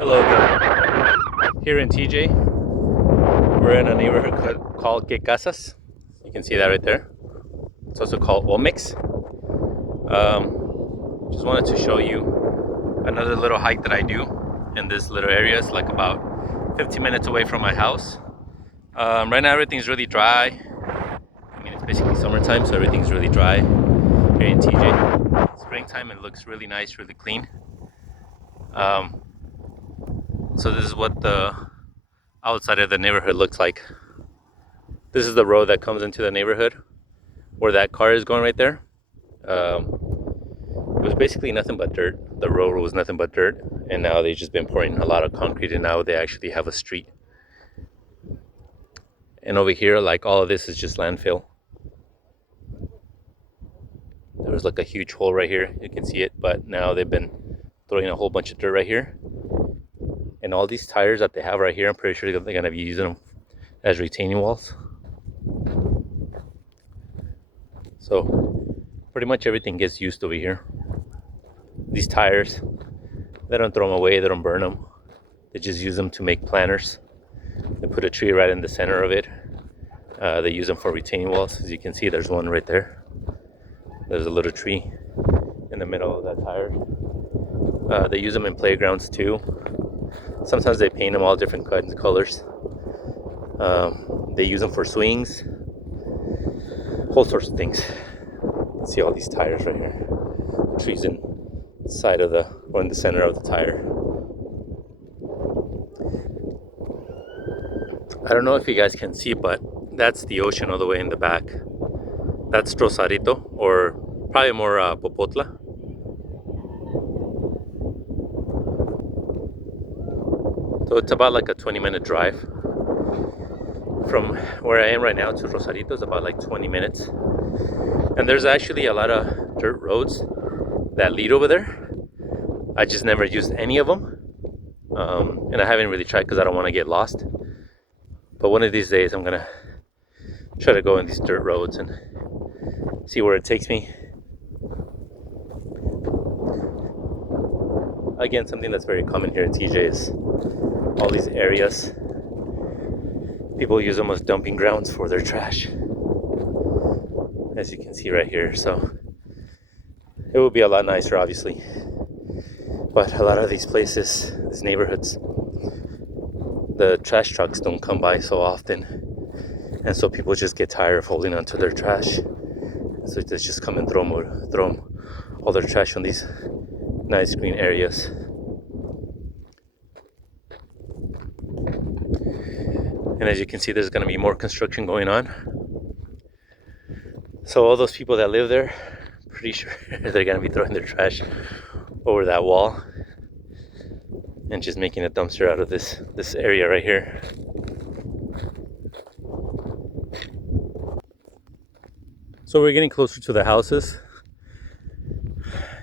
Hello again. Here in TJ, we're in a neighborhood called Que Casas. You can see that right there. It's also called Omix. Just wanted to show you another little hike that I do in this little area. It's like about 15 minutes away from my house. Right now everything's really dry. I mean, it's basically summertime, so everything's really dry here in TJ. Springtime, it looks really nice, really clean. So this is what the outside of the neighborhood looks like. This is the road that comes into the neighborhood where that car is going right there. It was basically nothing but dirt. The road was nothing but dirt, and now they've just been pouring a lot of concrete, and now they actually have a street. And over here, like, all of this is just landfill. There was like a huge hole right here, you can see it, but now they've been throwing a whole bunch of dirt right here. And all these tires that they have right here, I'm pretty sure they're gonna be using them as retaining walls. So pretty much everything gets used over here. These tires, they don't throw them away, they don't burn them. They just use them to make planters. They put a tree right in the center of it. They use them for retaining walls. As you can see, there's one right there. There's a little tree in the middle of that tire. They use them in playgrounds too. Sometimes they paint them all different kinds of colors. They use them for swings, all sorts of things. See all these tires right here. Trees in the side of or in the center of the tire. I don't know if you guys can see, but that's the ocean all the way in the back. That's Rosarito, or probably more Popotla. So it's about like a 20-minute drive. From where I am right now to Rosarito is about like 20 minutes. And there's actually a lot of dirt roads that lead over there. I just never used any of them. And I haven't really tried because I don't want to get lost. But one of these days I'm gonna try to go in these dirt roads and see where it takes me. Again, something that's very common here in TJ is all these areas. People use them as dumping grounds for their trash, as you can see right here. So it would be a lot nicer, obviously, but a lot of these places, these neighborhoods, the trash trucks don't come by so often, and so people just get tired of holding onto their trash, so they just come and throw them all their trash on these nice green areas. And as you can see, there's going to be more construction going on. So all those people that live there, pretty sure they're going to be throwing their trash over that wall and just making a dumpster out of this area right here. So we're getting closer to the houses.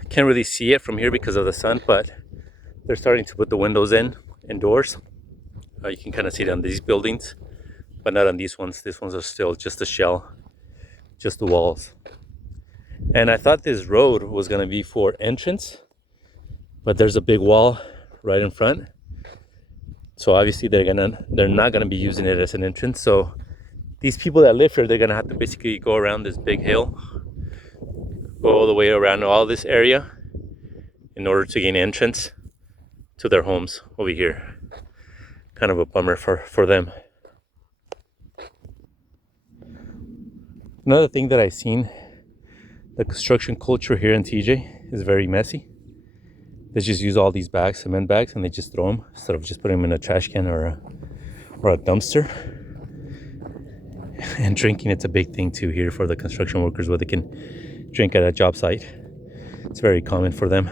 Can't really see it from here because of the sun, but they're starting to put the windows in and doors. You can kind of see it on these buildings, but not on these ones. These ones are still just a shell, just the walls. And I thought this road was going to be for entrance, but there's a big wall right in front. So obviously they're not gonna be using it as an entrance. So these people that live here, they're gonna have to basically go around this big hill, go all the way around all this area in order to gain entrance to their homes over here. Kind of a bummer for them. Another thing that I've seen, the construction culture here in TJ is very messy. They just use all these bags, cement bags, and they just throw them instead of just putting them in a trash can or a dumpster. And drinking, it's a big thing too here for the construction workers, where they can drink at a job site. It's very common for them.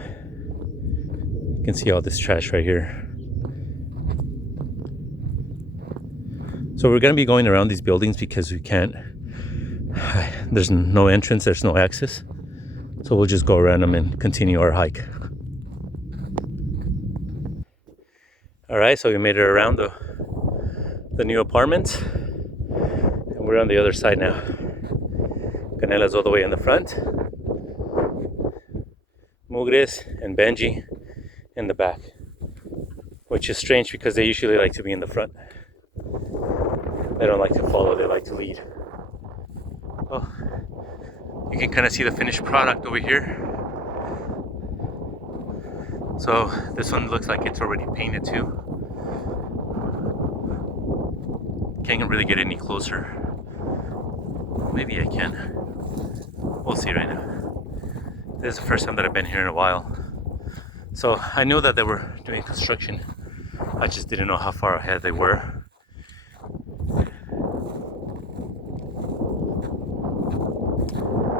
You can see all this trash right here. So we're going to be going around these buildings because we can't, there's no entrance, there's no access. So we'll just go around them and continue our hike. All right, so we made it around the new apartments, and we're on the other side now. Canela's all the way in the front, Mugres and Benji in the back. which is strange because they usually like to be in the front. They don't like to follow, they like to lead. Oh, you can kind of see the finished product over here. So this one looks like it's already painted too. Can't really get any closer. Maybe I can. We'll see right now. This is the first time that I've been here in a while. So I knew that they were doing construction. I just didn't know how far ahead they were.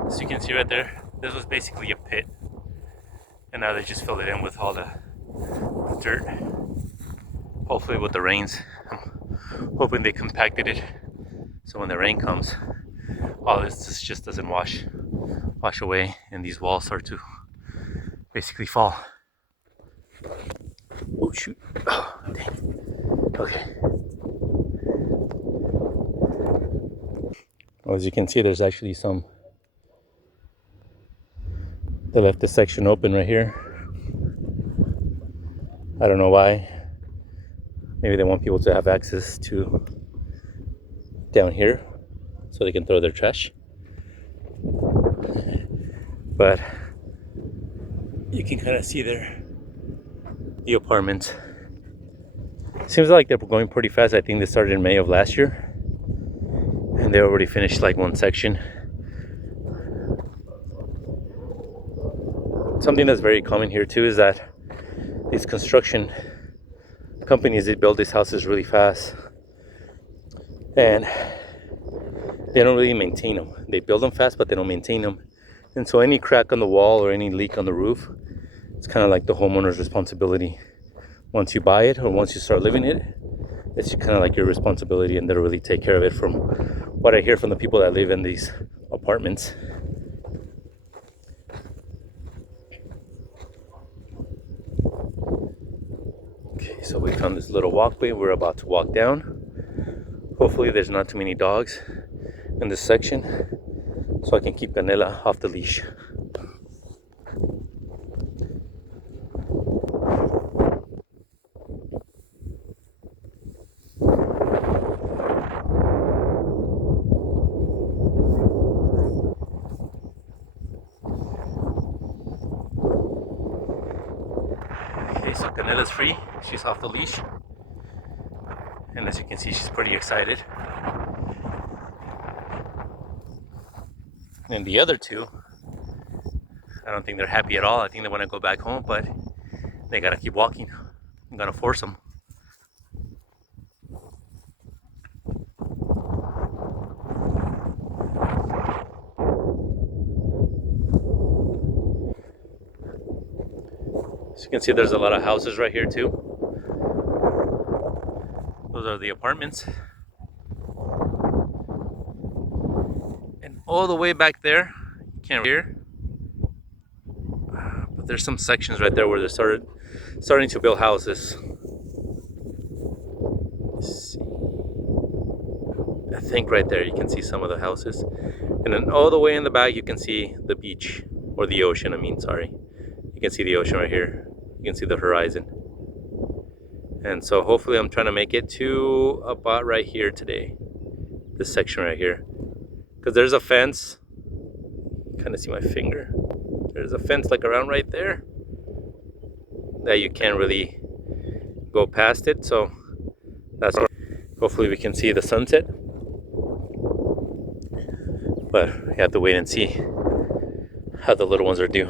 So you can see right there, this was basically a pit. And now they just filled it in with all the dirt. Hopefully with the rains, I'm hoping they compacted it. So when the rain comes, all this just doesn't wash away and these walls start to basically fall. Oh shoot, oh dang, okay. Well, as you can see, there's actually some, they left this section open right here. I don't know why. Maybe they want people to have access to down here so they can throw their trash. But you can kind of see there the apartment. Seems like they're going pretty fast. I think they started in May of last year and they already finished like one section. Something that's very common here too is that these construction companies, they build these houses really fast and they don't really maintain them. They build them fast, but they don't maintain them. And so any crack on the wall or any leak on the roof, it's kind of like the homeowner's responsibility. Once you buy it or once you start living it, it's kind of like your responsibility, and they don't really take care of it, from what I hear from the people that live in these apartments. Okay, so we found this little walkway. We're about to walk down. Hopefully there's not too many dogs in this section, so I can keep Canela off the leash. Okay, so Canela's free. She's off the leash. And as you can see, she's pretty excited. And the other two, I don't think they're happy at all. I think they want to go back home, but they gotta keep walking. I'm gonna force them. As you can see, there's a lot of houses right here too. Those are the apartments. And all the way back there, you can't hear, but there's some sections right there where they're starting to build houses. Let's see. I think right there you can see some of the houses. And then all the way in the back you can see the beach, or the ocean, I mean, sorry. You can see the ocean right here. You can see the horizon. And so hopefully I'm trying to make it to about right here today. This section right here. Because there's a fence. Kind of see my finger. There's a fence like around right there that you can't really go past it. So that's where hopefully we can see the sunset. But you have to wait and see how the little ones are doing.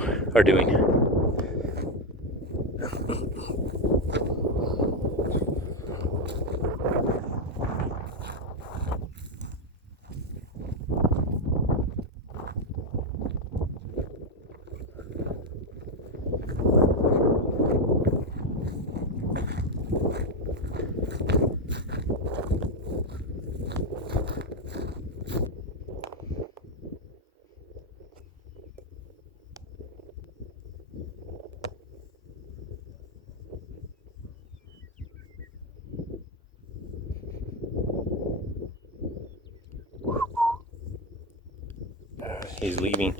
He's leaving.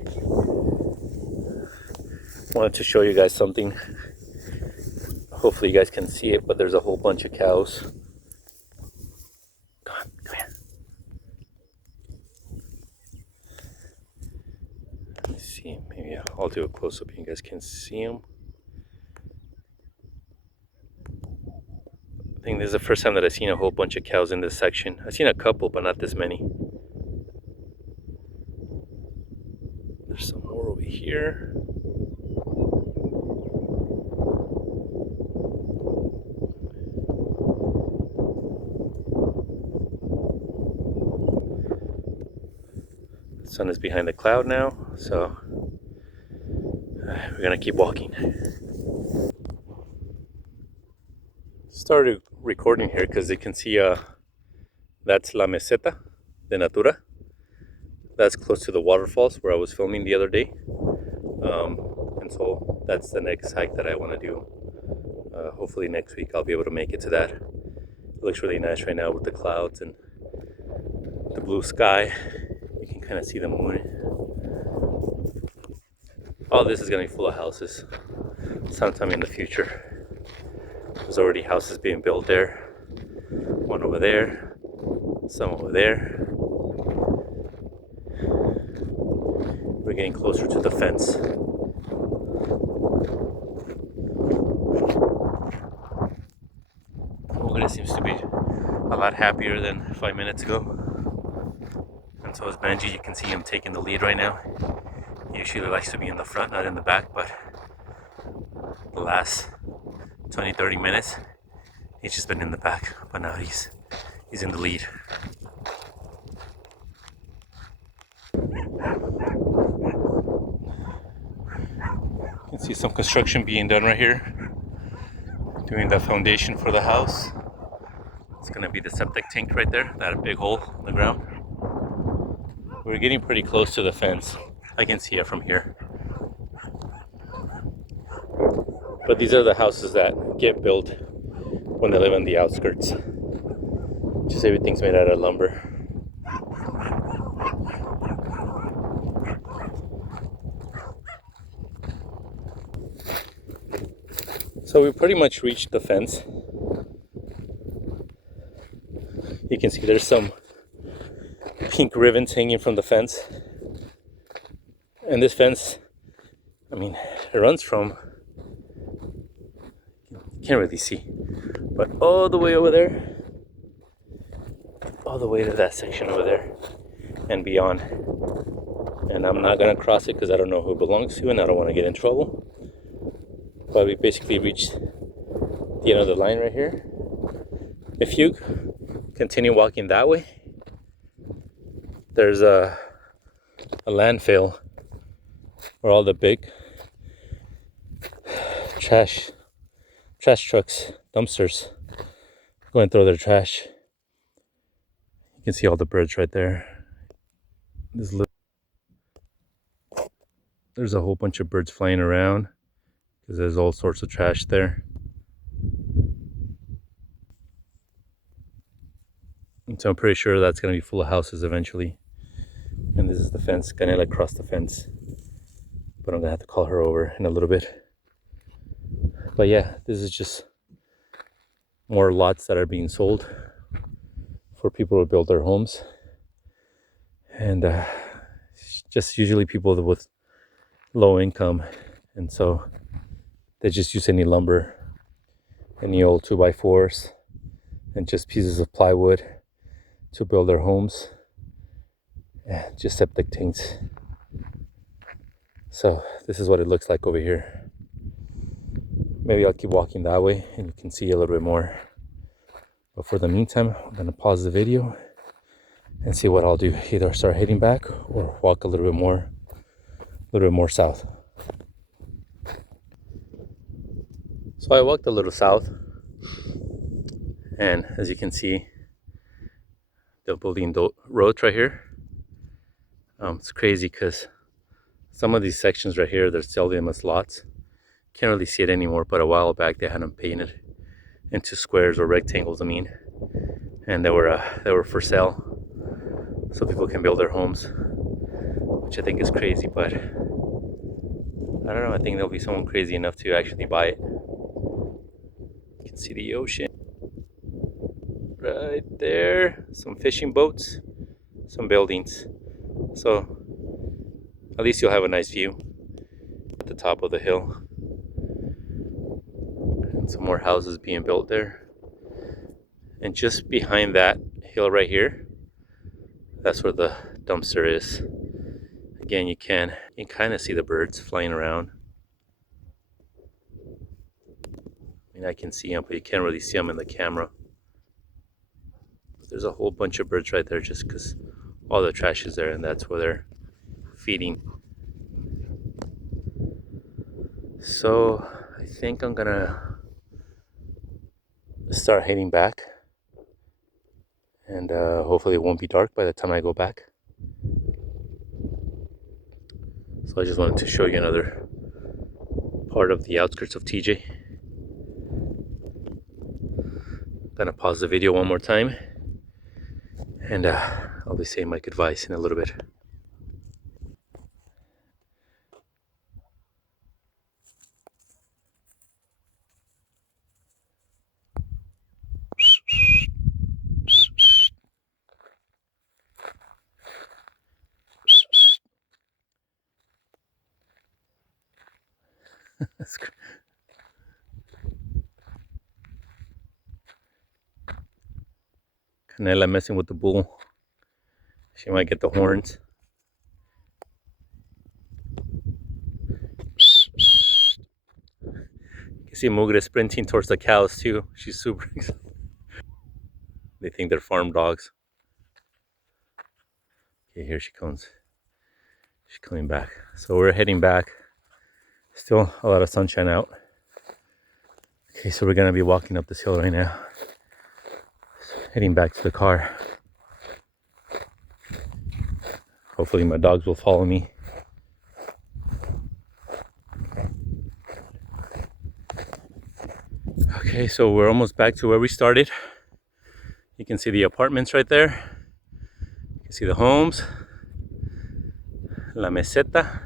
Wanted to show you guys something. Hopefully you guys can see it, but there's a whole bunch of cows. Come on, come here. Let me see, maybe I'll do a close-up so you guys can see them. I think this is the first time that I've seen a whole bunch of cows in this section. I've seen a couple, but not this many. There's some more over here. The sun is behind the cloud now, so we're gonna keep walking. Started recording here because you can see that's La Meseta de Natura. That's close to the waterfalls where I was filming the other day. And so that's the next hike that I want to do. Hopefully next week I'll be able to make it to that. It looks really nice right now with the clouds and the blue sky. You can kind of see the moon. All this is going to be full of houses sometime in the future. There's already houses being built there. One over there, some over there. We're getting closer to the fence. Ogre seems to be a lot happier than 5 minutes ago. And so is Benji. You can see him taking the lead right now. He usually likes to be in the front, not in the back, but the last 20-30 minutes he's just been in the back, but now he's in the lead. You can see some construction being done right here, doing the foundation for the house. It's gonna be the septic tank right there, that big hole in the ground. We're getting pretty close to the fence. I can see it from here. But these are the houses that get built when they live on the outskirts. Just everything's made out of lumber. So we pretty much reached the fence. You can see there's some pink ribbons hanging from the fence. And this fence, I mean, it runs from, you can't really see, but all the way over there, all the way to that section over there and beyond. And I'm not gonna cross it because I don't know who it belongs to and I don't want to get in trouble. But we basically reached the end of the line right here. If you continue walking that way, there's a landfill where all the big trash trucks, dumpsters, go and throw their trash. You can see all the birds right there. There's a whole bunch of birds flying around because there's all sorts of trash there. And so I'm pretty sure that's going to be full of houses eventually. And this is the fence. Canela across the fence. But I'm going to have to call her over in a little bit. But yeah, this is just more lots that are being sold for people to build their homes. And just usually people with low income. And so they just use any lumber, any old 2x4s, and just pieces of plywood to build their homes. And just septic tanks. So this is what it looks like over here. Maybe I'll keep walking that way and you can see a little bit more. But for the meantime, I'm gonna pause the video and see what I'll do. Either start heading back or walk a little bit more south. So I walked a little south, and as you can see, they're building roads right here. It's crazy because some of these sections right here, they're selling them as lots. Can't really see it anymore, but a while back they had them painted into squares or rectangles, I mean, and they were for sale, so people can build their homes, which I think is crazy. But I don't know, I think there'll be someone crazy enough to actually buy it. can see the ocean right there. Some fishing boats, some buildings. So at least you'll have a nice view at the top of the hill. And some more houses being built there. And just behind that hill right here, that's where the dumpster is. Again, you can kind of see the birds flying around. I mean, I can see them, but you can't really see them in the camera. But there's a whole bunch of birds right there just because all the trash is there, and that's where they're feeding. So I think I'm gonna start heading back, and hopefully it won't be dark by the time I go back. So I just wanted to show you another part of the outskirts of TJ. Gonna pause the video one more time, and I'll be saying my goodbyes in a little bit. Canela messing with the bull. She might get the horns. You can see Mugre sprinting towards the cows too. She's super excited. They think they're farm dogs. Okay, here she comes. She's coming back. So we're heading back. Still a lot of sunshine out. Okay, so we're gonna be walking up this hill right now. Heading back to the car. Hopefully my dogs will follow me. Okay, so we're almost back to where we started. You can see the apartments right there. You can see the homes. La Meseta.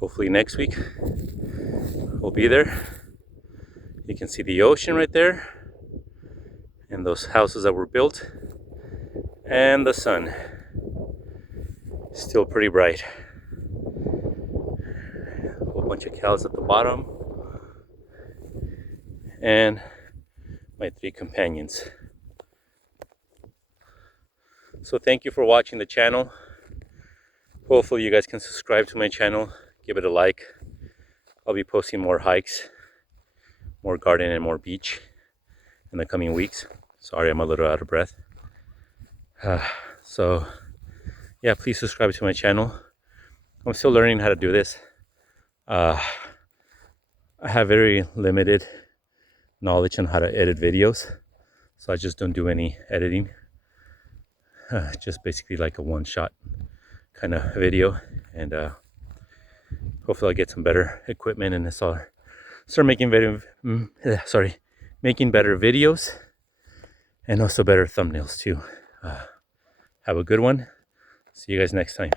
Hopefully next week we'll be there. You can see the ocean right there. And those houses that were built. And the sun. Still pretty bright. A whole bunch of cows at the bottom. And my 3 companions. So thank you for watching the channel. Hopefully you guys can subscribe to my channel, give it a like. I'll be posting more hikes, more garden and more beach in the coming weeks. Sorry, I'm a little out of breath. So yeah, please subscribe to my channel. I'm still learning how to do this. I have very limited knowledge on how to edit videos, so I just don't do any editing. Just basically like a one-shot kind of video, and hopefully I'll get some better equipment and start making making better videos and also better thumbnails too. Have a good one. See you guys next time.